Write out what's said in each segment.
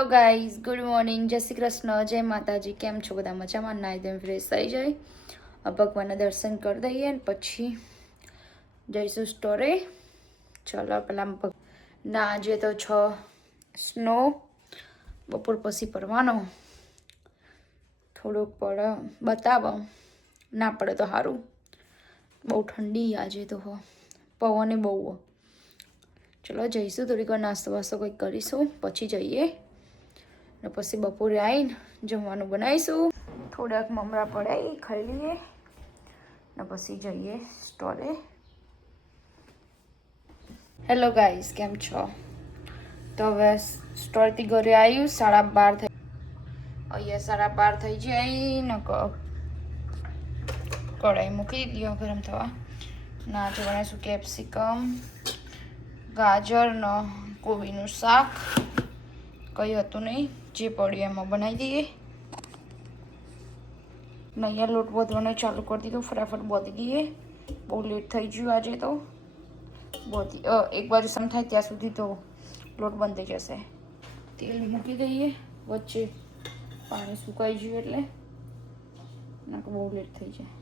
Hello guys, good morning, જય શ્રી કૃષ્ણ, જય માતાજી. કેમ છો બધા? મજામાં? ના એકદમ ફ્રેશ થઈ જાય, ભગવાનના દર્શન કરી દઈએ ને પછી જઈશું સ્ટોરે. ચલો પેલા ના, આજે તો સ્નો બપોર પછી પડવાનો, થોડુંક પડે બતાવો, ના પડે તો સારું. બહુ ઠંડી આજે તો પવને બહુ. ચલો જઈશું, થોડીક વાર નાસ્તો વાસ્તો કંઈક કરીશું, પછી જઈએ ને પછી બપોરે આવીને જમવાનું બનાવીશું. થોડાક મમરા પડાવી ખાઈ લઈએ ને પછી જઈએ સ્ટોરે. હેલો ગાઈસ, કેમ છો? તો હવે સ્ટોરથી ઘરે આવ્યું, 12:30 થઈ. અહીંયા 12:30 થઈ જાય ને કઢાઈ મૂકી દો ગરમ થવા. ના આજે બનાવીશું કેપ્સિકમ, ગાજર ને કોબીનું શાક. કંઈ હતું નહીં, જે પડ્યું એમાં બનાવી દઈએ. અહીંયા લોટ બાંધવાનો ચાલુ કરી દીધું, ફટાફટ બાંધી દઈએ. બહુ લેટ થઈ ગયું આજે તો. એક બાજુ સમ થાય ત્યાં સુધી તો લોટ બંધ થઈ જશે. તેલ મૂકી દઈએ વચ્ચે, પાણી સુકાઈ ગયું એટલે ના બહુ લેટ થઈ જાય.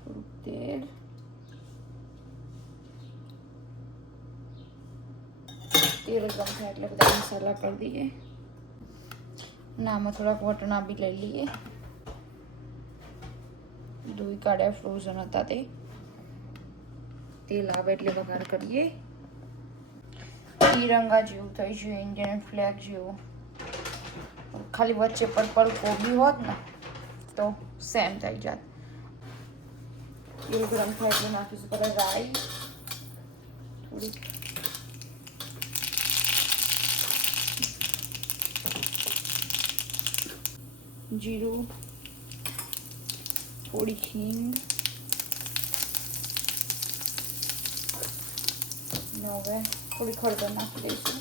થોડુંક તેલ, તેલ ગરમ થાય એટલે બધા મસાલા કરી દઈએ. ના આમાં થોડાક વટણા બી લઈ લઈએ, ધોઈ કાઢ્યા, ફ્રોઝન હતા તે. તેલ આવે એટલે વઘાર કરીએ. તિરંગા જેવું થઈ ગયું, ઇન્ડિયન ફ્લેગ જેવું. ખાલી વચ્ચે પર્પલ કોબી હોત ને તો સેમ થઈ જાત. તેલ ગરમ થાય એટલે નાખીશું પહેલાં રાઈ, થોડીક જીરું, થોડી હિંગ, હવે થોડી હળદર નાખી દઈશું.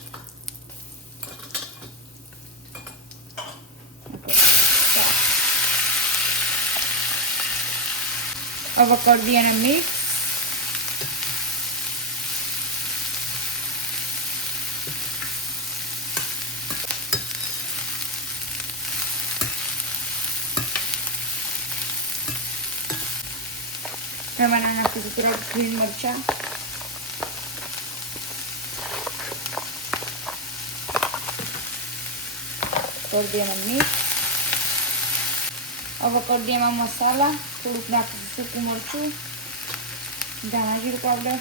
હવે કરી દઈએ અને મિક્સ. એમાં નાખીશું થોડા ગ્રીન મરચાં, કરી દઈએ અને મિક્સ. હવે કરી દઈએ એમાં મસાલા, થોડુંક નાખીશું સૂકું મરચું, ધાણા જીરું powder,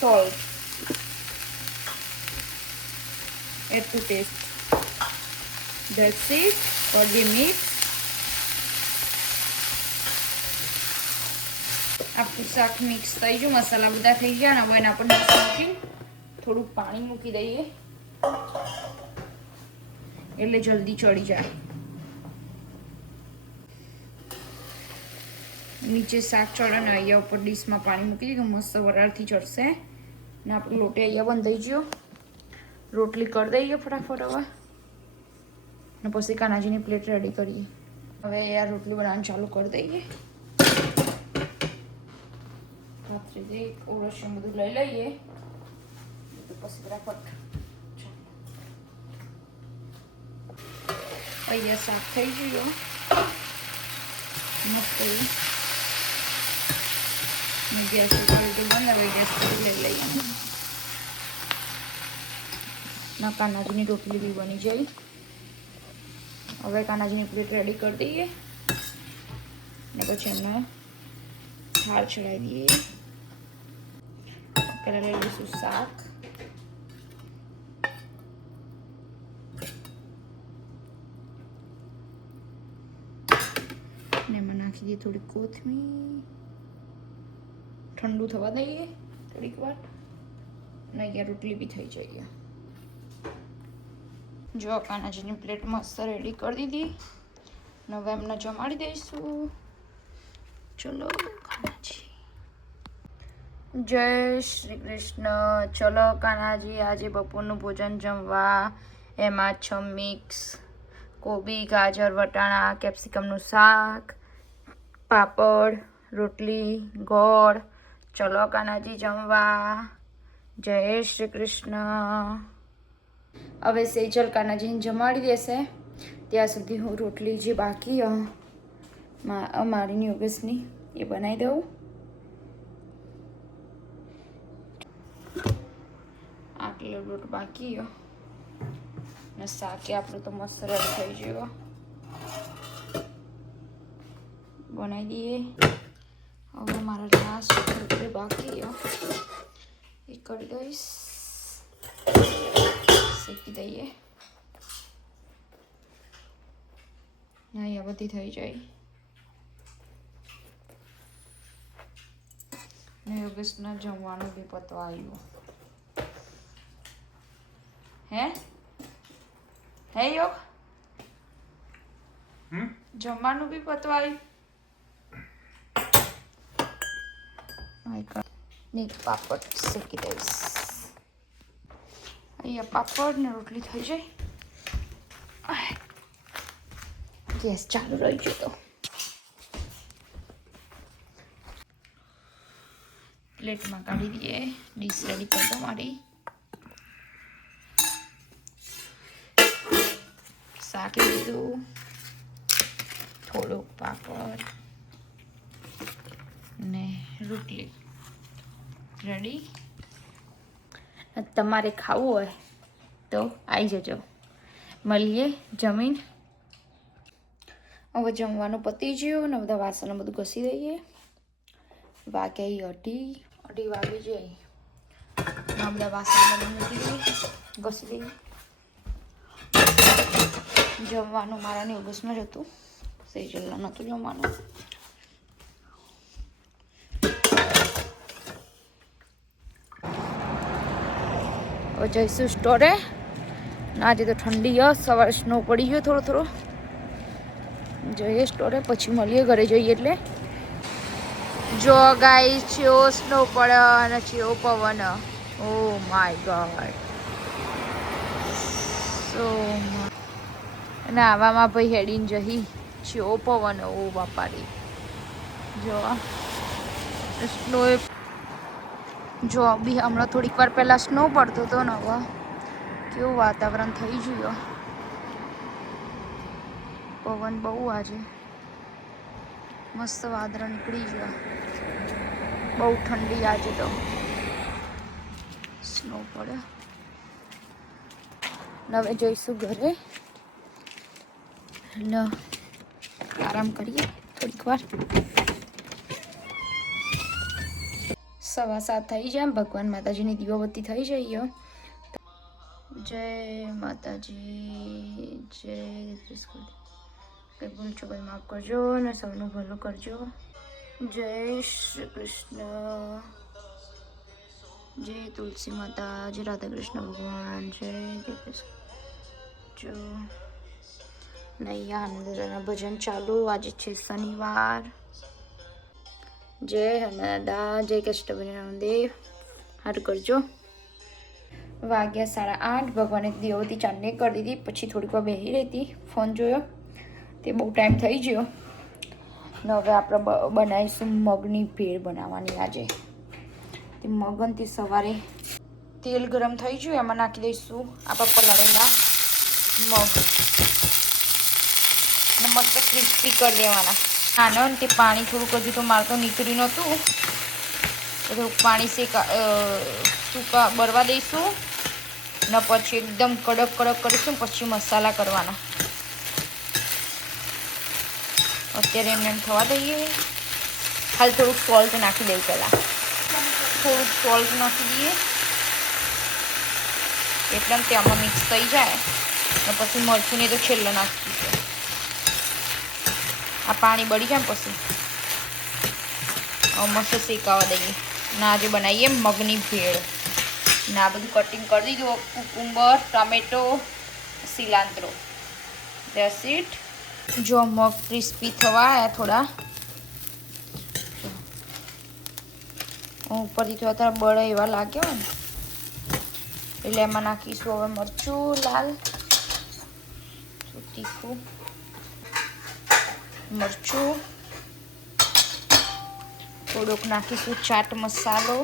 salt, add to taste. That's it. કરી દઈએ મિક્સ. આપણું શાક મિક્સ થઈ ગયું, મસાલા બધા થઈ ગયા ને હવે એના પર નાખી થોડુંક પાણી મૂકી દઈએ એટલે જલ્દી ચડી જાય. નીચે શાક ચડે ને અહીંયા ઉપર ડીશમાં પાણી મૂકી દીધું, મસ્ત વરાળથી ચડશે ને આપણું લોટે અહીંયા બંધ થઈ ગયો. રોટલી કરી દઈએ ફટાફટ હવે ને પછી કાનાજીની પ્લેટ રેડી કરીએ. હવે આ રોટલી બનાવવાનું ચાલુ કરી દઈએ. રાત્રે ઓળસિયું બધું લઈ લઈએ પછી ફટાફટ. અહીંયા શાક થઈ ગયું મસ્ત. ગેસ બંધ, હવે ગેસ લઈ લઈએ. ના કાનાજીની રોટલી બી બની જાય. હવે કાનાજીની પ્લેટ રેડી કરી દઈએ ને પછી એમને થાળ ચડાવી દઈએ. પહેલાં લઈ લઈશું શાક, ને એમાં નાખી દઈએ થોડી કોથમીર, ઠંડુ થવા દઈએ થોડીક વાર ને અહીંયા રોટલી બી થઈ જાય. જો કાનાજીની પ્લેટ મસ્ત રેડી કરી દીધી. હવે એમને જમાડી દઈશું. ચલો કાનાજી, જય શ્રી કૃષ્ણ. ચલો કાનાજી, આજે બપોરનું ભોજન જમવા. એમાં છે મિક્સ કોબી, ગાજર, વટાણા, કેપ્સિકમનું શાક, પાપડ, રોટલી, ગોળ. ચલો કાનાજી જમવા. જય શ્રી કૃષ્ણ. હવે સેજલ કાના જઈને જમાડી દેશે, ત્યાં સુધી હું રોટલી જે બાકી મારી યોગેશની એ બનાવી દઉં. આટલો લોટ બાકી ને શાકે આપણું તો મસ્ત રેડી થઈ ગયું. બનાવી દઈએ. હવે મારા લાસ્ટ રોટલી બાકી એ કરી દઈશ, શેકી દઈએ. અહીંયા બધી થઈ જાય ને યોગેશના જમવાનું બી પતવા આવ્યું. હે યોગ, જમવાનું બી પતવા આવ્યું. ને પાપડ શેકી દઈશ. અહીંયા પાપડ ને રોટલી થઈ જાય. ગેસ ચાલુ રહી ગયો તો પ્લેટમાં કાઢી દઈએ. ડીશ રેડી કરી દો મારી. શાક લીધું, થોડુંક પાપડ ને રોટલી રેડી. તમારે ખાવું હોય તો આવી જજો, મળીએ જમીન. હવે જમવાનું પતી ગયું ને બધા વાસણ બધું ઘસી દઈએ. વાગ્યા અઢી વાગી જાય. આ બધા વાસણ બધું મૂકી દઈએ, ઘસી દઈએ. જમવાનું મારા ને યોગેશનું જ હતું, સેજલના નહોતું જમવાનું. હવે જઈશું સ્ટોરે. આજે તો ઠંડી સવારે સ્નો પડી ગયો થોડો થોડો. જઈએ સ્ટોરે, પછી મળીએ ઘરે જઈએ એટલે. જો ગાઈસ ચેવો સ્નો પડે અને ચેવો પવન. Oh my God. સો અને આવામાં ભાઈ હેડીને જઈ ચેવો પવન. ઓ બાપાડી. જો સ્નો જો બી હમણાં થોડીક વાર પહેલાં સ્નો પડતો હતો ને હવે કેવું વાતાવરણ થઈ ગયું. પવન બહુ આજે મસ્ત વાદળ નીકળી ગયા. બહુ ઠંડી આજે તો. સ્નો પડ્યો. હવે જઈશું ઘરે ને આરામ કરીએ થોડીક વાર. 7:15 થઈ જાય. ભગવાન માતાજીની દીવાબત્તી થઈ જાય. જય માતાજી. જય કૃષ્ણ. કંઈ ભૂલ ચૂક માફ કરજો અને સૌનું ભલું કરજો. જય શ્રી કૃષ્ણ. જય તુલસી માતા. જય રાધા કૃષ્ણ ભગવાન. જય કૃષ્ણ. જો નૈયા હનુમાનના ભજન ચાલુ. આજે છે શનિવાર. જય હનુમાનદા. જય કષ્ટભંજન દેવ. સારું કરજો. વાગ્યા 8:30. ભગવાને દેવતી ચાંદની કરી દીધી. પછી થોડીક વાર બેસી રહી હતી, ફોન જોયો. તે બહુ ટાઈમ થઈ ગયો ને હવે આપણે બનાવીશું મગની ભેળ બનાવવાની આજે. તે મગનથી સવારે તેલ ગરમ થઈ ગયું, એમાં નાખી દઈશું આપણે પલાળેલા મગ અને મસ્ત ક્રિસ્પી કરી દેવાના. આનો ને તે પાણી થોડુંક હજુ તો મારે તો નીકળી નહોતું, તો થોડુંક પાણી સૂકા બળવા દઈશું ને પછી એકદમ કડક કરીશું. પછી મસાલા કરવાના. અત્યારે એમને થવા દઈએ. ખાલી થોડુંક સોલ્ટ નાખી દઈએ. પહેલાં થોડુંક સોલ્ટ નાખી દઈએ એકદમ તેમાં મિક્સ થઈ જાય ને પછી મરચું ને તો છેલ્લે નાખી દઈએ. આ પાણી બળી જાય પછી મસ્ત શેકાવા દઈએ. ના આજે બનાવીએ મગની ભેળ. ના બધું કટિંગ કરી દીધું. Cucumber, tomato, cilantro. That's it. જો મગ ક્રિસ્પી થવા આવ્યા થોડા. ઉપરથી થોડા બળે એવા લાગ્યા હોય ને એટલે એમાં નાખીશું હવે મરચું લાલ, તીખું મરચું, થોડોક નાખીશું ચાટ મસાલો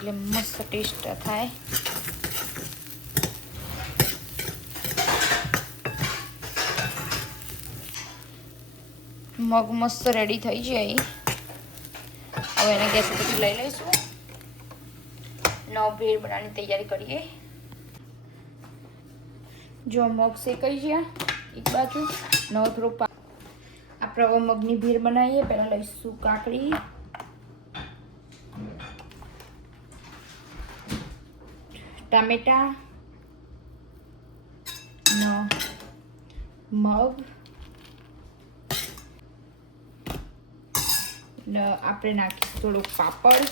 એટલે મસ્ત ટેસ્ટ થાય. મગ મસ્ત રેડી થઈ જાય. હવે એને ગેસ ઉપરથી લઈ લઈશું. નવ ભેળ બનાવવાની તૈયારી કરીએ. જો મગ શેકાઈ ગયા એક બાજુ, નવો થોડુંક આપણે હવે મગની ભેળ બનાવીએ. પહેલાં લઈશું કાકડી, ટામેટા, મગ ને આપણે નાખીશું થોડુંક પાપડ,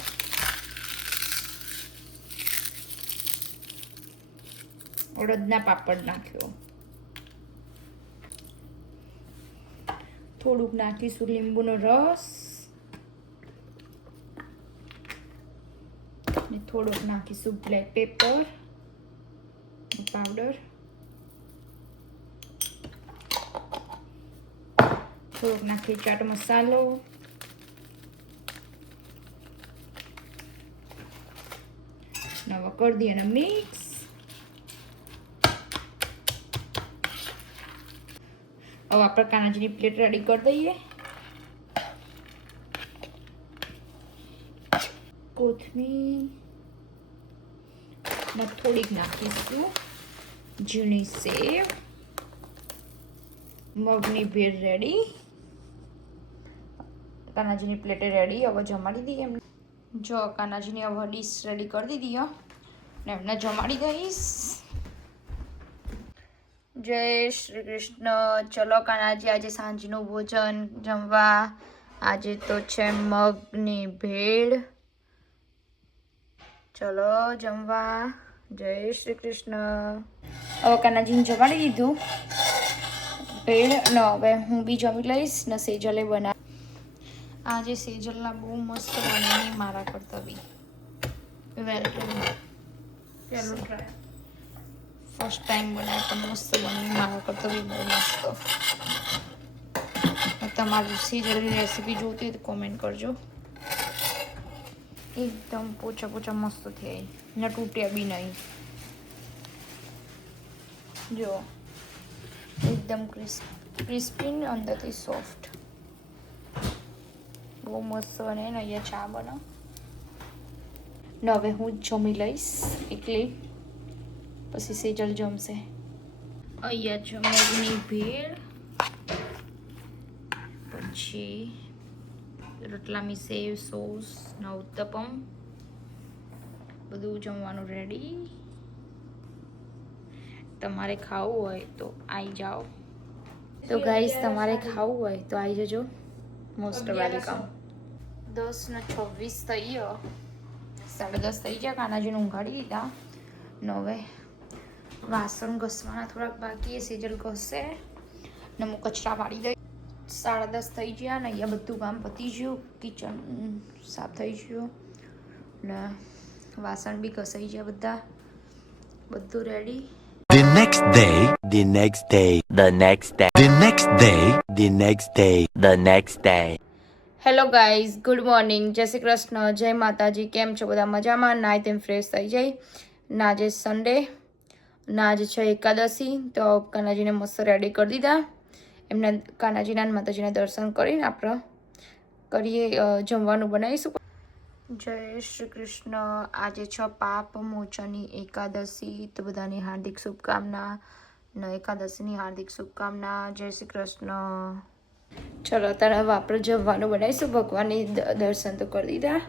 અડદના પાપડ નાખ્યો, થોડુંક નાખીશું લીંબુનો રસ ને થોડુંક નાખીશું બ્લેક પેપર પાવડર, થોડુંક નાખીએ ચાટ મસાલો, હવે કરી દઈએ અને મિક્સ. હવે આપણે કાનાજીની પ્લેટ રેડી કરી દઈએ. કોથમીર થોડીક નાખીશું ઝીણી સેવ. મગની ભેળ રેડી. કાનાજીની પ્લેટે રેડી. હવે જમાડી દઈએ એમને. જો કાનાજીની હવે ડીશ રેડી કરી દીધી ને એમને જમાડી દઈશ. જય શ્રી કૃષ્ણ. ચલો કાનાજી, આજે સાંજનું ભોજન જમવા. આજે તો છે મગની ભેળ. ચલો જમવા. જય શ્રી કૃષ્ણ. હવે કાનાજીને જમાડી દીધું ભેળ ને હવે હું બી જમી લઈશ ને સેજલે બના. આજે સેજલના બહુ મસ્ત બની મારા કરતા બી. વેલકમ. પહેલું ટ્રાય, ફર્સ્ટ ટાઈમ બનાવે પણ મસ્ત બની મારા કરતા બી બહુ મસ્ત. તમારી સેજલની રેસીપી જોતી હોય તો કોમેન્ટ કરજો. એકદમ પોચા પોચા મસ્ત થયા ને તૂટ્યા બી નહીં. જો એકદમ ક્રિસ્પી ને અંદરથી સોફ્ટ. બહુ મસ્ત બને ને. અહીંયા ચા બનાવ ને હવે હું જમી લઈશ એકલી, પછી સેજલ જમશે. અહીંયા જમવાની ભેળ, પછી રતલામી સેવ સોસ ને ઉત્તપમ, બધું જમવાનું રેડી. તમારે ખાવું હોય તો આવી જાઓ. તો ગાઈસ, તમારે ખાવું હોય તો આવી જજો. Most welcome. 10:26 થઈ ગયો. 10:30 થઈ ગયા. કાનાજીને ઊંઘાડી દીધા ને હવે વાસણ ઘસવાના થોડાક બાકી. સેજલ ઘસે ને હું કચરા પાડી દઈ. 10:30 થઈ ગયા ને અહીંયા બધું કામ પતી ગયું. કિચન સાફ થઈ ગયું ને વાસણ બી ઘસાઈ ગયા બધા. બધું ready. The next day, the next day, the next day, the next day, the next day, the next day. Hello guys, good morning. જય શ્રી કૃષ્ણ, જય માતાજી. કેમ છો બધા? મજામાં? નાય તેમ ફ્રેશ થઈ જાય. ના આજે સન્ડે, ના આજે છે એકાદશી. તો કાનાજીને મસ્ત રેડી કરી દીધા. એમને કાનાજીના માતાજીના દર્શન કરીને આપણે કરીએ જમવાનું બનાવીશું. જય શ્રી કૃષ્ણ. આજે છે પાપ મોચનની એકાદશી. તો બધાની હાર્દિક શુભકામના ને એકાદશીની હાર્દિક શુભકામના. જય શ્રી કૃષ્ણ. ચલો અત્યારે હવે આપણે જમવાનું બનાવીશું. ભગવાનની દર્શન તો કરી દીધા.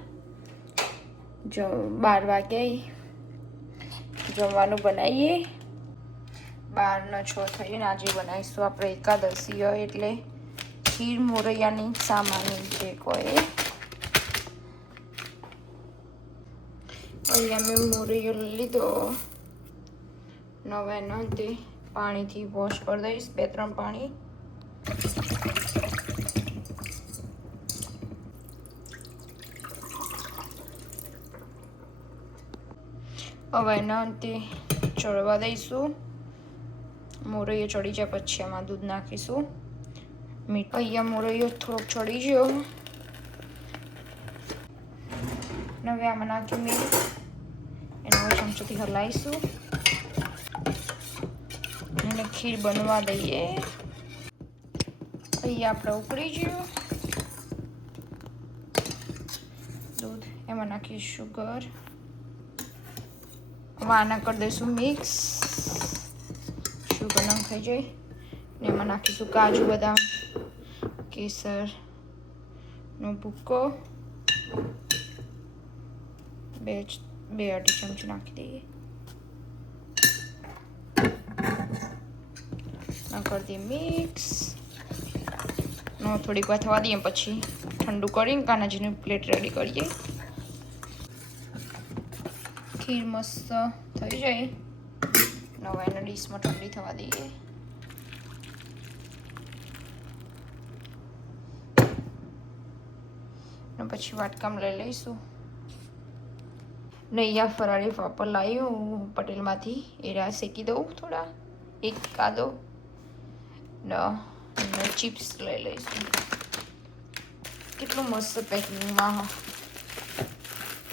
જો 12 વાગ્યા જમવાનું બનાવીએ. 12:06 થઈને આજે બનાવીશું આપણે એકાદશી હોય એટલે ખીર મોરૈયાની સામાની જે કોઈ. અહીંયા મેં મોરૈયો લીધો. હવે એનો તે પાણીથી વોશ કરી દઈશ, 2-3 પાણી. હવે એના અંતે ચડવા દઈશું. મોરૈયો ચડી જાય પછી આમાં દૂધ નાખીશું. મીઠું અહીંયા મોરૈયો થોડોક ચડી ગયો. હવે આમાં નાખી મિલ્ક એને હવે ચમચોથી હલાવીશું અને ખીર બનવા દઈએ. અહીંયા આપણે ઉકળી ગયું દૂધ, એમાં નાખીએ શુગર, આના કરી દઈશું મિક્સ. શુગર નાખાઈ જાય ને એમાં નાખીશું કાજુ બદામ, કેસરનો ભૂક્કો, બે અઢી ચમચી નાખી દઈએ. કરી દઈએ મિક્સ. થોડીક વાર થવા દઈએ પછી ઠંડુ કરીને કાનાજીની પ્લેટ રેડી કરીએ. ખીર મસ્ત થઈ જાય હવે એને ડીશમાં ઠંડી થવા દઈએ. ને પછી વાટકામાં લઈ લઈશું. નૈયા ફરાળી પાપડ લાવ્યું પટેલમાંથી, એરા શેકી દઉં થોડા, એક કાદો ને ચિપ્સ લઈ લઈશું. કેટલું મસ્ત પેકિંગમાં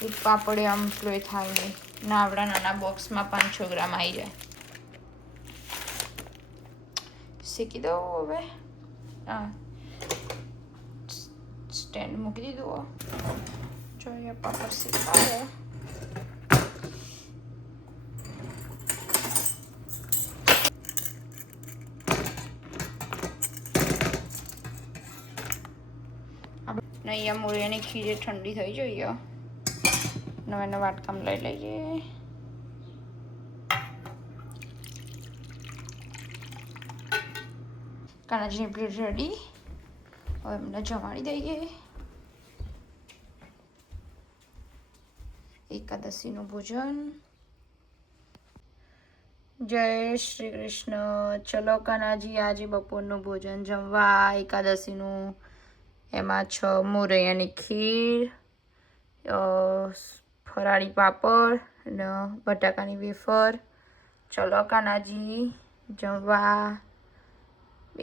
એક પાપડે આમ ફ્લોય થાય નહીં. નાવડા નાના બોક્સમાં 5-6 ગ્રામ આવી જાય. શેકી દઉં હવે. હા, સ્ટેન્ડ મૂકી દીધું. જોઈએ પાપડ શેકાય. અહીંયા મૂળિયાની ખીર ઠંડી થઈ જોઈએ. નવા વાટકામ લઈ લઈએ. કાનાજીની પ્લેટ રેડી. હવે એમને જમાડી દઈએ. એકાદશીનું ભોજન. જય શ્રી કૃષ્ણ. ચલો કાનાજી, આજે બપોરનું ભોજન જમવા. એકાદશીનું એમાં 6 મોરૈયાની ખીર, ફરાળી પાપડ અને બટાકાની વેફર. ચલો કાનાજી જમવા.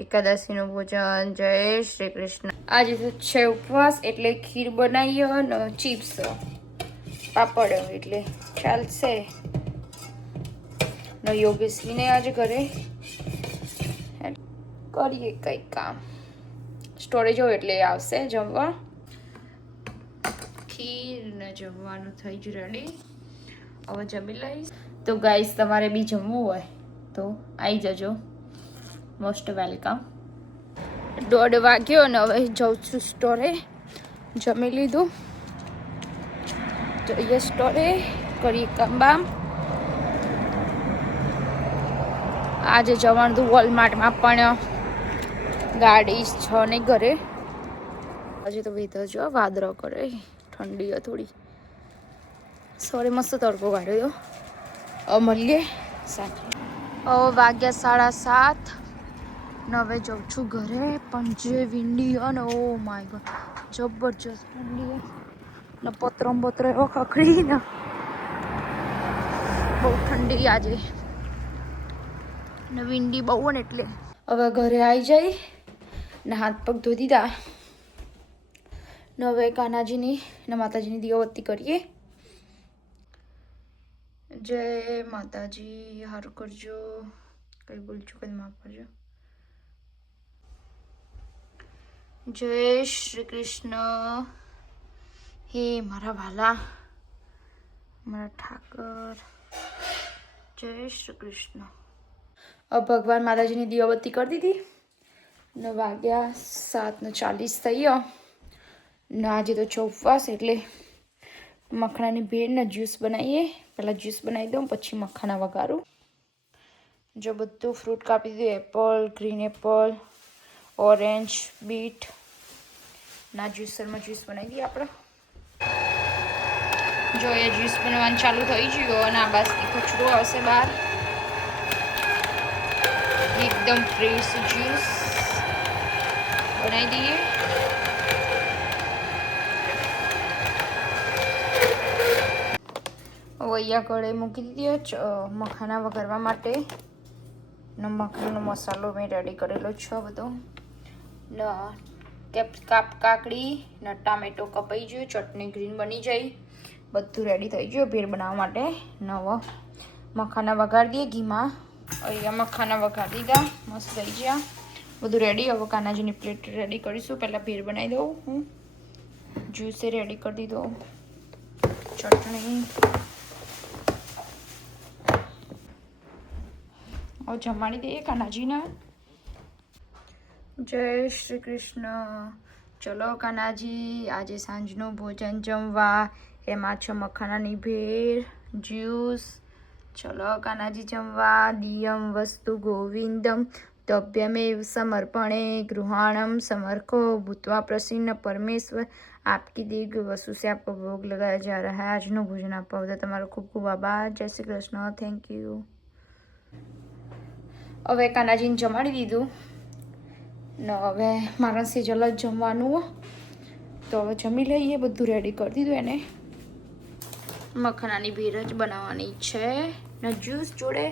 એકાદશીનું ભોજન. જય શ્રી કૃષ્ણ. આજે તો છે ઉપવાસ એટલે ખીર બનાવીએ અને ચિપ્સ પાપડ એટલે ચાલશે. ને યોગેશજીને આજે ઘરે કરીએ કંઈક કામ. સ્ટોરેજ હોય એટલે આવશે જમવા. ખીર ને જમવાનું થઈ જ રેડી. હવે જમી લઈશ. તો ગાઈસ, તમારે બી જમવું હોય તો આવી જજો. Most welcome. 1:30 વાગ્યો ને હવે જાઉં છું સ્ટોરે. જમી લીધું, જઈએ સ્ટોરે, કરીએ કામ બામ. આજે જવાનું હતું વોલમાર્ટમાં પણ ગાડી છે નહીં ઘરે. આજે તો વેધર જો વાદળો કરે, ઠંડી થોડી. સોરી, મસ્ત તડકો કાઢ્યો. મળીએ સાથે. હવે વાગ્યા 7:30 ને હવે જાઉં છું ઘરે. પણ જે વિંડી અને ઓ માય ગોડ, જબરજસ્ત વિંડી ને પતરો એવો ખખડી ને બહુ ઠંડી આજે ને વિંડી બહુ ને એટલે હવે ઘરે આવી જાય ને હાથ પગ ધોઈ દીધા ને હવે કાનાજીની ને માતાજીની દીવાબત્તી કરીએ. જય માતાજી, સારું કરજો, કઈ બોલજો કઈ માફ કરજો. જય શ્રી કૃષ્ણ. હે મારા વાલા, મારા ઠાકર, જય શ્રી કૃષ્ણ. ભગવાન માતાજીની દીવાબત્તી કરી દીધી ને વાગ્યા 7:40 થઈ ગયો ને આજે તો ઉપવાસ એટલે મખાનાની ભેળના જ્યુસ બનાવીએ. પહેલાં જ્યુસ બનાવી દઉં, પછી મખાના વઘારું. જો બધું ફ્રૂટ કાપી દીધું. Apple, green Apple, orange, bit ના જ્યુસરમાં જ્યુસ બનાવી દઈએ આપણે. જો એ જ્યુસ બનાવવાનું ચાલુ થઈ ગયું અને આ બાજથી કચરું આવશે બહાર. એકદમ ફ્રેશ જ્યુસ બનાવી દઈએ. વૈયા કઢાઈ મૂકી દીધી મખાના વઘારવા માટે ને મખાનાનો મસાલો મેં રેડી કરેલો છે બધો ને કાકડી ને ટામેટો કપાઈ ગયું, ચટણી ગ્રીન બની જાય બધું રેડી થઈ ગયું ભેળ બનાવવા માટે. નવો મખાના વઘાર દઈએ ઘીમાં. અહીંયા મખાના વઘાર દીધા, મસ્ત થઈ ગયા, બધું રેડી. હવે કાનાજીની પ્લેટ રેડી કરીશું. પહેલાં ભેળ બનાવી દઉં હું. જ્યુસે રેડી કરી દીધો, ચટણી. હવે જમાડી દઈએ કાનાજીને. જય શ્રી કૃષ્ણ. ચલો કાનાજી, આજે સાંજનું ભોજન જમવા. એમાં છે મખાનાની ભેળ, જ્યુસ. ચલો કાનાજી જમવા. દિયમ વસ્તુ ગોવિંદમ તભ્યમેવ સમર્પણે ગૃહાણમ समर्को भूत्वा प्रसन्न परमेश्वर आपकी दीर्घ वस्तु से आपको भोग लगाया जा रहा है. આજનું ભોજન આપવા બદલ તમારો ખૂબ ખૂબ આભાર. જય શ્રી કૃષ્ણ. Thank you. હવે કાનાજીને જમાડી દીધું ને હવે મારા સેજલ જ જમવાનું. તો હવે જમી લઈએ. બધું રેડી કરી દીધું એને. મખાનાની ભેળ જ બનાવવાની છે ને જ્યુસ જોડે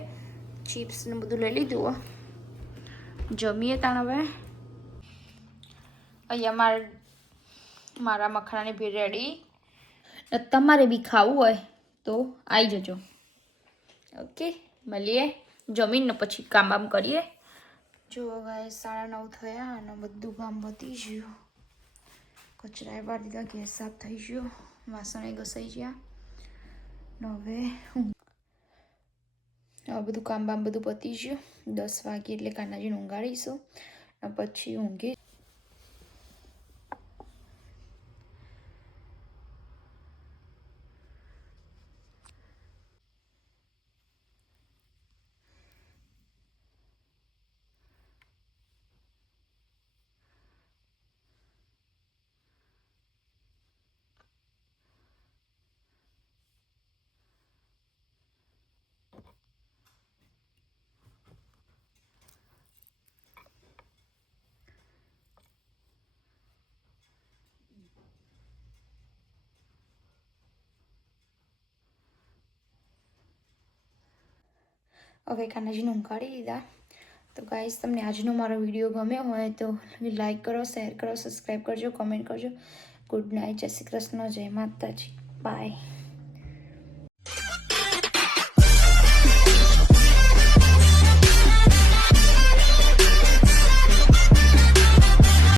ચિપ્સ ને બધું લઈ લીધું. જમીએ તાણ હવે. અહીંયા મારા મખાનાની ભેળ રેડી. તમારે બી ખાવું હોય તો આવી જજો. ઓકે, મળીએ જમીને પછી કામ બામ કરીએ. જો ગાય 9:30 થયા અને બધું કામ પતી ગયું. કચરા બાર દીધા, ગેસ સાફ થઈ ગયો, વાસણ ઘસાઈ ગયા. હવે બધું કામ બામ બધું પતી ગયું. 10 વાગે એટલે કાનાજીને ઊંઘાડીશું અને પછી ઊંઘી. હવે કાનાજીને ઊંઘાડી દીધા. તો ગાઈસ, તમને આજનો મારો વિડીયો ગમ્યો હોય તો લાઈક કરો, શેર કરો, સબસ્ક્રાઈબ કરજો, કોમેન્ટ કરજો. Good night. જય શ્રી કૃષ્ણ. જય માતાજી. બાય.